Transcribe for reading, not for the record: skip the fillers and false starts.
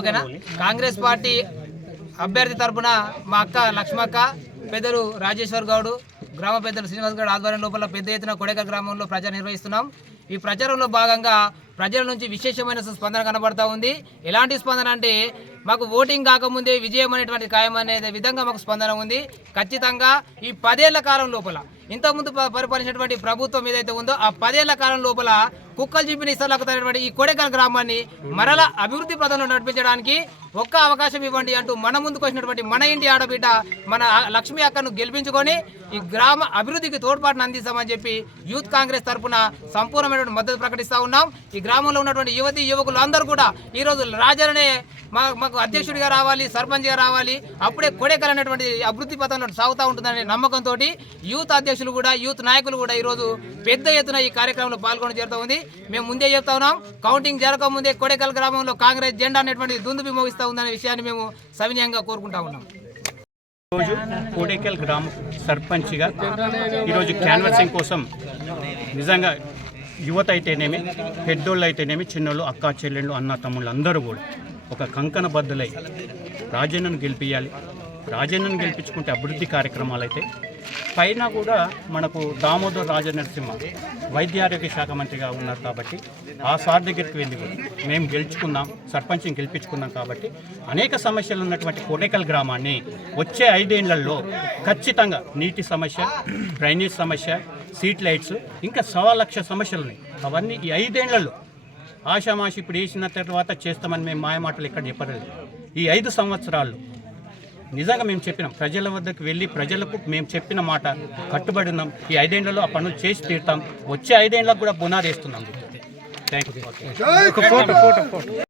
ఓకేనా. కాంగ్రెస్ పార్టీ అభ్యర్థి తరపున మా అక్క లక్ష్మక్క, పెద్దలు రాజేశ్వర్ గౌడ్, గ్రామ పెద్దలు శ్రీనివాస్ గౌడ్ ఆధ్వర్యం లోపల పెద్ద ఎత్తున కొడేకల్ గ్రామంలో ప్రచారం నిర్వహిస్తున్నాం. ఈ ప్రచారంలో భాగంగా ప్రజల నుంచి విశేషమైన స్పందన కనబడతా ఉంది. ఎలాంటి స్పందన అంటే మాకు ఓటింగ్ కాకముందే విజయం అనేటువంటి ఖాయం అనే విధంగా మాకు స్పందన ఉంది. ఖచ్చితంగా ఈ 10 ఏళ్ల కాలం లోపల ఇంతకుముందు పరిపాలించినటువంటి ప్రభుత్వం ఏదైతే ఉందో ఆ 10 ఏళ్ల కాలం లోపల కుక్కలు చింపిన ఇస్తలకున్నటువంటి ఈ కొడేకల్ గ్రామాన్ని మరలా అభివృద్ధి పథంలో నడిపించడానికి ఒక్క అవకాశం ఇవ్వండి అంటూ మన ముందుకు వచ్చినటువంటి మన ఇంటి ఆడబిడ్డ మన లక్ష్మీ అక్కను గెలిపించుకొని ఈ గ్రామ అభివృద్ధికి తోడ్పాటును అందిస్తామని చెప్పి యూత్ కాంగ్రెస్ తరఫున సంపూర్ణమైనటువంటి మద్దతు ప్రకటిస్తూ ఉన్నాం. ఈ గ్రామంలో ఉన్నటువంటి యువతీ యువకులు అందరూ కూడా ఈరోజు రాజానే మాకు అధ్యక్షుడిగా రావాలి, సర్పంచ్గా రావాలి, అప్పుడే కొడేకల్ అనేటువంటి అభివృద్ధి పథంలో సాగుతూ ఉంటుందనే నమ్మకంతో యూత్ అధ్యక్షులు కూడా యూత్ నాయకులు కూడా ఈరోజు పెద్ద ఎత్తున ఈ కార్యక్రమంలో పాల్గొనడం జరుగుతూ ఉంది. మేము ముందే చెప్తా ఉన్నాం, కౌంటింగ్ జరగకముందే కొడేకల్ గ్రామంలో కాంగ్రెస్ జెండా అనేటువంటి దుందుబి మోగిస్తూ ఉందనే విషయాన్ని మేము సవినయంగా కోరుకుంటా ఉన్నాం. ఈరోజు కొడేకల్ గ్రామ సర్పంచ్గా ఈరోజు క్యాన్వర్సింగ్ కోసం నిజంగా యువత అయితేనేమి, పెద్దోళ్ళు అయితేనేమి, చిన్నోళ్ళు, అక్క చెల్లెళ్ళు, అన్న తమ్ముళ్ళు అందరూ కూడా ఒక కంకణ బద్దులై రాజన్నను గెలిపించాలి. రాజన్నను గెలిపించుకుంటే అభివృద్ధి కార్యక్రమాలు అయితే పైన కూడా మనకు దామోదర్ రాజనరసింహ వైద్య ఆరోగ్య శాఖ మంత్రిగా ఉన్నారు కాబట్టి ఆ సార్ దగ్గరికి వెళ్ళి మేము గెలుచుకున్నాం, సర్పంచ్ని గెలిపించుకున్నాం కాబట్టి అనేక సమస్యలు ఉన్నటువంటి కొడేకల్ గ్రామాన్ని వచ్చే 5 ఏళ్లలో ఖచ్చితంగా నీటి సమస్య, డ్రైనేజ్ సమస్య, స్ట్రీట్ లైట్స్, ఇంకా 1,00,000 సమస్యలు ఉన్నాయి. అవన్నీ ఈ 5 ఏళ్లలో ఆషామాషి ఇప్పుడు వేసిన తర్వాత చేస్తామని మేము మాయమాటలు ఇక్కడ చెప్పలేదు. ఈ 5 సంవత్సరాలు నిజంగా మేము చెప్పినాం, ప్రజల వద్దకు వెళ్ళి ప్రజలకు మేము చెప్పిన మాట కట్టుబడి ఉన్నాం. ఈ 5 ఏళ్లలో ఆ పనులు చేసి తీరుతాం. వచ్చే 5 ఏళ్లకు కూడా బునాది వేస్తున్నాం. Thank you.